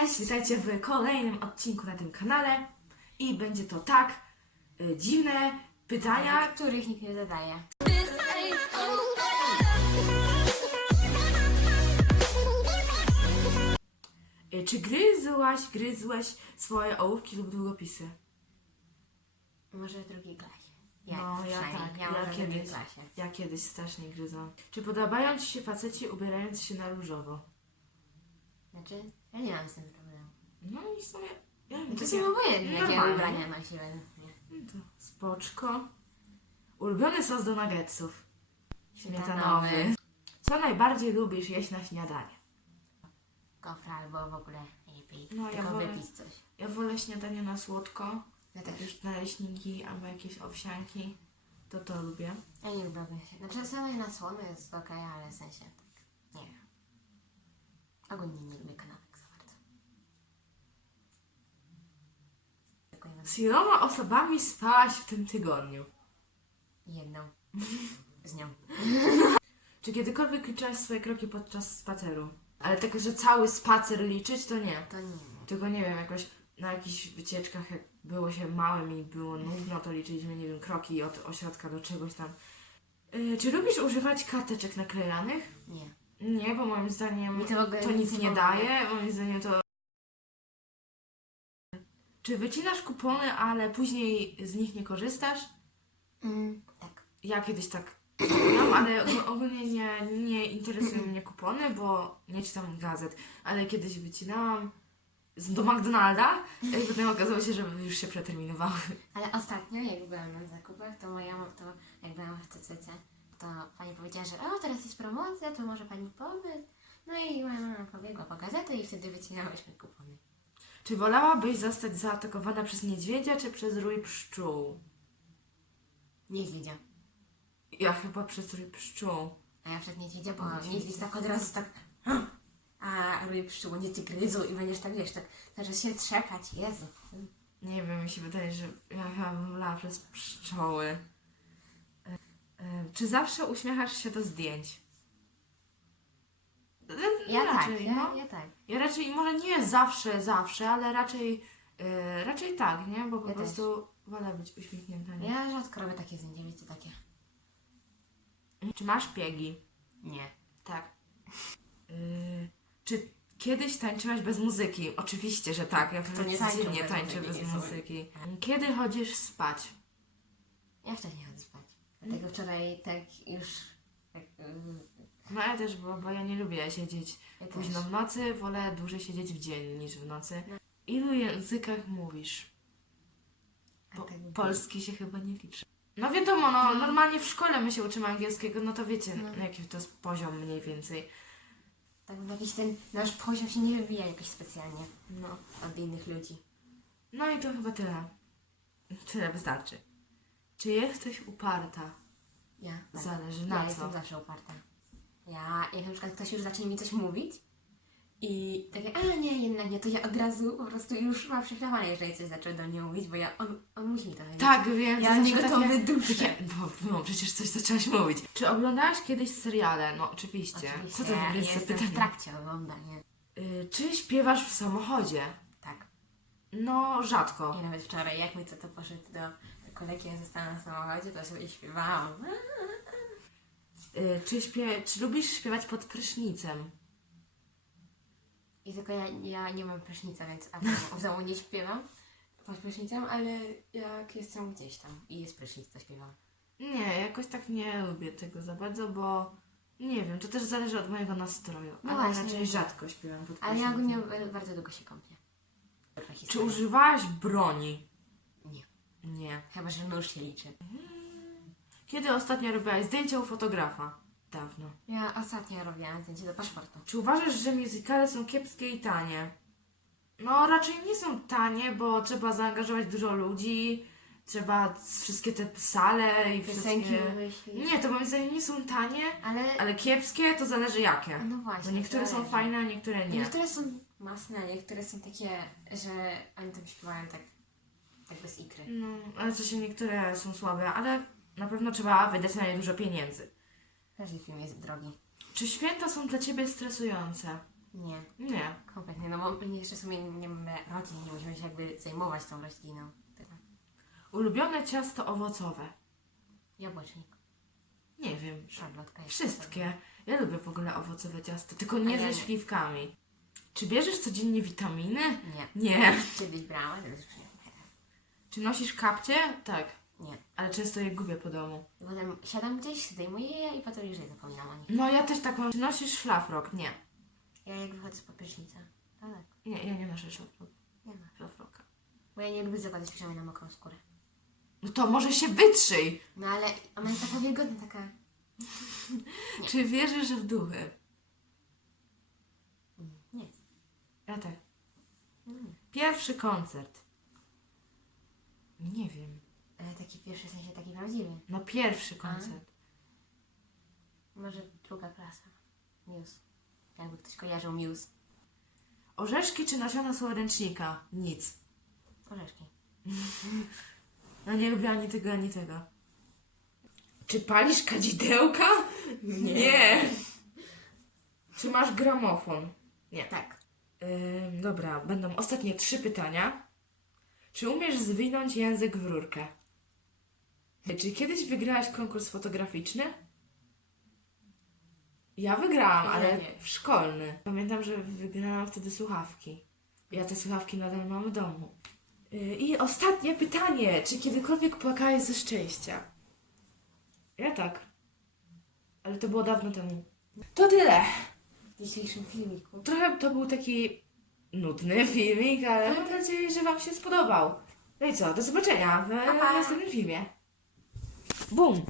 Cześć! Witajcie w kolejnym odcinku na tym kanale i będzie to tak y, dziwne pytania. których nikt nie zadaje. Y, czy gryzłaś, gryzłeś swoje ołówki lub długopisy? Może w drugiej klasie. Ja, no ja przynajmniej. tak, Ja, w drugiej kiedyś, klasie. ja kiedyś strasznie gryzłam. Czy podobają Ci się faceci ubierając się na różowo? Znaczy, ja nie mam z tym problemu. No i w sumie, ja To takie- są obojętne, jakie normalnie. ubrania nosiłem. Nie. No to spoczko. Ulubiony sos do nuggetsów. Śmietanowy. Co najbardziej lubisz jeść na śniadanie? Kofra albo w ogóle lepiej. No, ja Tylko wolę- wypić coś. Ja wolę śniadanie na słodko. Ja też. Jakieś naleśniki albo jakieś owsianki. To to lubię. Ja nie lubię się. Znaczy, sobie na słono jest okej, ale w sensie tak. Nie wiem. Ogólnie nie lubię kanapek za bardzo. Z iloma osobami spałaś w tym tygodniu? jedną. Z nią. Czy kiedykolwiek liczyłaś swoje kroki podczas spaceru? Ale tak, że cały spacer liczyć, to nie. To nie. Tylko nie wiem, jakoś na jakichś wycieczkach, jak było się małym i było nudno, to liczyliśmy, nie wiem, kroki od ośrodka do czegoś tam. Yy, czy lubisz używać karteczek naklejanych? Nie. Nie, bo moim zdaniem Mi to w ogóle to nic nie daje. Moim zdaniem to. Czy wycinasz kupony, ale później z nich nie korzystasz? Mm, tak. Ja kiedyś tak robiłam, ale og- ogólnie nie, nie interesują mnie kupony, bo nie czytam gazet. Ale kiedyś wycinałam z- do McDonalda i potem okazało się, że już się przeterminowały. Ale ostatnio, jak byłam na zakupach, to moja to jak byłam w CCC, to pani powiedziała, że o, teraz jest promocja, to może pani pomóc. No i moja mama pobiegła po gazetę i wtedy wycinałyśmy kupony. Czy wolałabyś zostać zaatakowana przez niedźwiedzia, czy przez rój pszczół? Niedźwiedzia. Ja chyba przez rój pszczół. A ja przed niedźwiedzia, bo niedźwiedź tak od razu tak a rój pszczół będzie ci gryzł i będziesz tak, wiesz, tak zaraz się trzepać, Jezu. Nie wiem, mi się wydaje, że ja chyba bym wolała przez pszczoły. E, Czy zawsze uśmiechasz się do zdjęć? E, Ja raczej, tak, ja, no. ja tak. Ja raczej, może nie zawsze, zawsze, ale raczej, e, raczej tak, nie? Bo po Ja prostu wolę być uśmiechnięta. Nie? Ja rzadko robię takie zdjęcia, wiecie, takie. Czy masz piegi? Nie. Tak. E, czy kiedyś tańczyłaś bez muzyki? Oczywiście, że tak. Ja Kto nie codziennie tańczę bez muzyki. Kiedy chodzisz spać? Ja wcześniej chodzę spać. Dlatego wczoraj tak już... Tak, yy, No ja też, bo, bo ja nie lubię siedzieć Ja późno też. w nocy, wolę dłużej siedzieć w dzień niż w nocy. No. Ilu językach mówisz? A Po, tak polski się chyba nie liczy. No wiadomo, no normalnie w szkole my się uczymy angielskiego, no to wiecie, No. no. jaki to jest poziom mniej więcej. Tak jakiś ten nasz poziom się nie wybija jakoś specjalnie No. od innych ludzi. No i to chyba tyle. Tyle wystarczy. Czy jesteś uparta? Ja. Tak. Zależy ja na co. jestem zawsze uparta. Ja, jak na przykład ktoś już zacznie mi coś mówić i takie, a nie, jednak nie, to ja od razu po prostu już mam przeklawane, jeżeli coś zaczął do mnie mówić, bo ja, on, on musi mi to powiedzieć. Tak, wiem. Ja to niego to wyduszę. No, no, przecież coś zaczęłaś mówić. Czy oglądałaś kiedyś seriale? No oczywiście. Oczywiście, Co to w ogóle ja jest za jestem w trakcie oglądania. Y, czy śpiewasz w samochodzie? Tak. No, rzadko. I nawet wczoraj, jak my co to poszedł do kolegi, ja zostałam na samochodzie, to sobie śpiewałam. Y, czy, śpie, czy lubisz śpiewać pod prysznicem? I tylko ja, ja nie mam prysznica, więc a w domu, w domu nie śpiewam pod prysznicem, ale jak jestem gdzieś tam i jest prysznic, to śpiewam. Nie, jakoś tak nie lubię tego za bardzo, bo nie wiem, to też zależy od mojego nastroju. No ale właśnie. raczej rzadko śpiewam pod Ale prysznicem. ja ogólnie bardzo długo się kąpię. Czy używałaś broni? Nie. Chyba, że nóż się liczy. Kiedy ostatnio robiłaś zdjęcia u fotografa? Dawno. Ja ostatnio robiłam zdjęcie do paszportu. Czy uważasz, że musicale są kiepskie i tanie? No, raczej nie są tanie, bo trzeba zaangażować dużo ludzi, trzeba wszystkie te sale i Piosenki wszystkie... wymyślić. Nie, to moim zdaniem nie są tanie, Ale, ale kiepskie to zależy jakie. no właśnie. Bo niektóre są zależy. fajne, a niektóre nie. Niektóre są masne, a niektóre są takie, że oni tam śpiewają tak, tak bez ikry. No, ale co się niektóre są słabe, ale na pewno trzeba wydać na nie dużo pieniędzy. Każdy film jest drogi. Czy święta są dla Ciebie stresujące? Nie, Nie. kompletnie, no bo my jeszcze w sumie nie mamy rodzin, nie musimy się jakby zajmować tą rośliną. Tyle. Ulubione ciasto owocowe. Jabłecznik, Nie wiem. szarlotka. jest Wszystkie. Ja lubię w ogóle owocowe ciasto, tylko nie A ja ze nie. śliwkami. Czy bierzesz codziennie witaminy? Nie. Nie. Kiedyś brałam, teraz już nie. Czy nosisz kapcie? Tak. Nie. Ale często je gubię po domu. I potem siadam gdzieś, zdejmuję je i potem już je zapominam o nich. No ja też tak mam. Czy nosisz szlafrok? Nie. Ja jak wychodzę z prysznica, to tak, Nie, ja nie noszę szlafroka. nie ma. szlafroka. Bo ja nie lubię zakładać piżamy na mokrą skórę. No to może się wytrzyj. No ale ona jest taka wygodna, taka... Czy wierzysz w duchy? Nie. Ja tak. Pierwszy koncert. Nie wiem. Ale taki pierwszy, w sensie taki prawdziwy. No pierwszy koncert. Może druga klasa. Muse. Jakby ktoś kojarzył Muse. Orzeszki czy nasiona słonecznika? Nic. Orzeszki. No nie lubię ani tego, ani tego. Czy palisz kadzidełka? Nie. Czy masz gramofon? Nie. Tak. Ym, dobra, będą ostatnie trzy pytania. Czy umiesz zwinąć język w rurkę? Czy kiedyś wygrałaś konkurs fotograficzny? Ja wygrałam, Ja ale nie. w szkolny. Pamiętam, że wygrałam wtedy słuchawki. Ja te słuchawki nadal mam w domu. Yy, I ostatnie pytanie. Czy kiedykolwiek płakałeś ze szczęścia? Ja tak. Ale to było dawno temu. To tyle. W dzisiejszym filmiku. Trochę to był taki nudny filmik, ale mam nadzieję, że Wam się spodobał. No i co, do zobaczenia w następnym filmie. Bum!